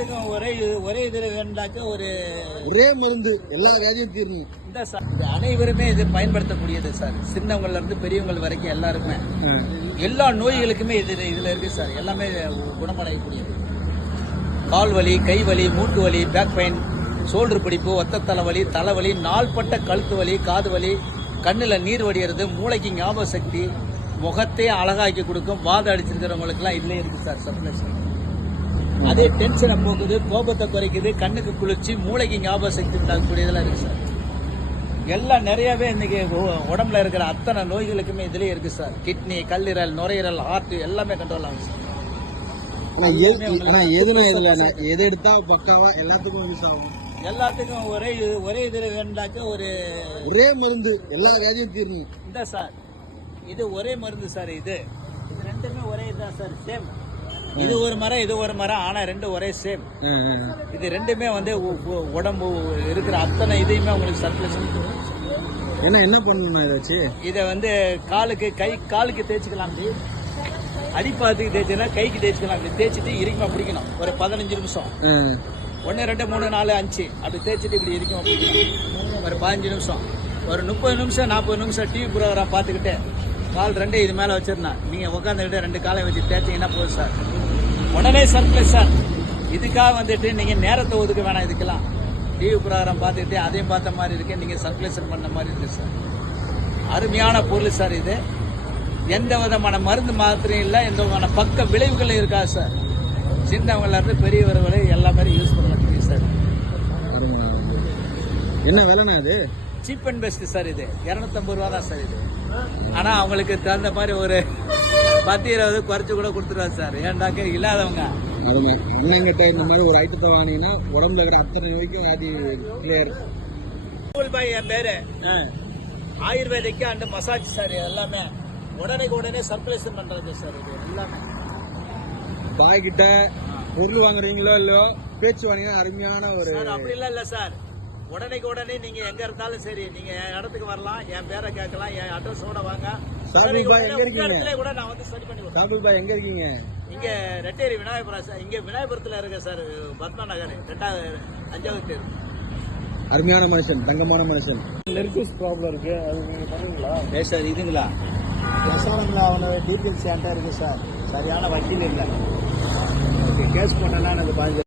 எல்லாத்துக்கும் ஒரே இதில் வேண்டாச்சும் ஒரே மருந்து எல்லா வியாதியும் தீரணும். இந்த சார் இது அனைவருமே இது பயன்படுத்தக்கூடியது சார். சின்னவங்கள்ல இருந்து பெரியவங்க வரைக்கும் எல்லாருக்குமே எல்லா நோய்களுக்குமே இதுல இருக்கு சார். எல்லாமே குணமடையக்கூடியது. கால் வலி, கை வலி, மூட்டு வலி, பேக் பெயின், ஷோல்டர் பிடிப்பு, ஒத்த தலைவலி, தலைவலி, நாள்பட்ட கழுத்து வலி, காது வலி, கண்ணில் நீர் வடிகிறது, மூளைக்கு ஞாபக சக்தி, முகத்தையே அழகாக்கி கொடுக்கும். வாதம் அடிச்சிருக்கிறவங்களுக்குலாம் இதுலேயே இருக்குது சார் சப்ளேஷன். அதே டென்ஷனை போக்குது, கோபத்தை குறைக்குது, கண்ணுக்கு குளிர்ச்சி, மூளைக்கு ஞாபக சக்தி உண்டாகக்கூடியதெல்லாம் இருக்குது சார். எல்லாம் நிறையவே இன்னைக்கு உடம்புல இருக்கிற அத்தனை நோய்களுக்குமே இதுலேயே இருக்குது சார். கிட்னி, கல்லீரல், நுரையீரல், ஹார்ட் எல்லாமே கண்ட்ரோல் ஆகும் சார். எது எடுத்தா பக்காவா எல்லாத்துக்கும் யூஸ் ஆகும். எல்லாத்துக்கும் ஒரே இதில் வேண்டாச்சும் ஒரே மருந்து எல்லா வியாதியும் தீரணும். இந்த சார் இது ஒரே மருந்து சார். இது ரெண்டுமே ஒரே இதுதான் சார். சேம். இது ஒரு மரம், இது ஒரு மரம், ஆனா ரெண்டும் ஒரே சேம். இது ரெண்டுமே உடம்பு இருக்கிற அத்தனை இதையுமே உங்களுக்கு சர்க்குலேஷன். என்ன பண்ணணும் இதை காலுக்கு தேய்ச்சிக்கலாம். அடிப்பாத்துக்கு தேய்ச்சினா கைக்கு தேய்ச்சிக்கலாம். அப்படி தேய்ச்சிட்டு இறுக்கமா பிடிக்கணும். ஒரு 15 நிமிஷம். 1 2 3 4 5 அப்படி தேய்ச்சிட்டு இப்படி இறுக்கமா பிடிக்கணும். ஒரு 15 நிமிஷம். ஒரு 30 நிமிஷம் 40 நிமிஷம் டிவி ப்ரோக்ராம் பார்த்துக்கிட்டு கால் 2 இது மேலே வச்சிருந்தா நீங்க உட்காந்துக்கிட்டு 2 காலை வச்சு தேய்ச்சிங்கன்னா போதும் சார். உடனே சர்க்குலேஷன் சார். இதுக்காக நீங்க நேரத்தை ஒதுக்க வேணாம். இதுக்கெல்லாம் டிவி ப்ரோக்ராம் பார்த்துக்கிட்டு அதையும் பார்த்த மாதிரி இருக்கு, நீங்க சர்க்குலேஷன் பண்ண மாதிரி இருக்கு சார். அருமையான பொருள் சார். இது எந்த விதமான மருந்து மாத்திரையும் இல்லை, எந்த விதமான பக்க விளைவுகளும் இருக்காது சார். சின்னவங்கள இருந்து பெரியவர்களை எல்லா மாதிரி யூஸ் பண்ணலாம் சார். என்ன விலைனா அது? Cheap and best sir. இது 250 ரூபா தான் சார். இது ஆனா அவங்களுக்கு தகுந்த மாதிரி ஒரு 10-20 குறைச்சு கூட கொடுத்துருவாரு சார். ஏன்டாக்க இல்லாதவங்க இந்த மாதிரி ஒரு ஐட்டத்தை வாங்கினீங்கன்னா உடம்புல இருக்கிற அத்தனை நோய்க்கும் அது கிளியர். பாய் என் பேரு. ஆயுர்வேதிக்கு அண்ட் மசாஜ் சார். எல்லாமே உடனே சர்க்குலேஷன் பண்றது சார். இது எல்லாமே பாய் கிட்ட பொருள் வாங்குறீங்களோ இல்லையோ பேச்சு வாங்கினா அருமையான ஒரு அப்படி இல்ல சார். உடனே நீங்க எங்க இருந்தாலும் சரி, நீங்க என் இடத்துக்கு வரலாம், என் பேரை கேட்கலாம், என் அட்ரஸோட வாங்க. கூட நான் சரி பண்ணி கொடுப்பேன். சாபில் பாய் எங்க இருக்கீங்க? இங்க ரெட்டேரி விநாயகபுரம் சார். இங்க விநாயகபுரத்துல இருக்க சார். பத்மா நகர் 5வது தெரு. அருமையான மனுஷன், தங்கமான மனுஷன். நெர்வஸ் ப்ராப்ளம் இருக்கு, அது நீங்க பண்ணுவீங்களா? சார் இதுங்களா விசாரங்களா? அவனோட டீட்டெயில்ஸ் என்கிட்ட இருக்கு சார். சரியான வக்கீல் இல்லை. கேஸ் போட்டேன்னா எனக்கு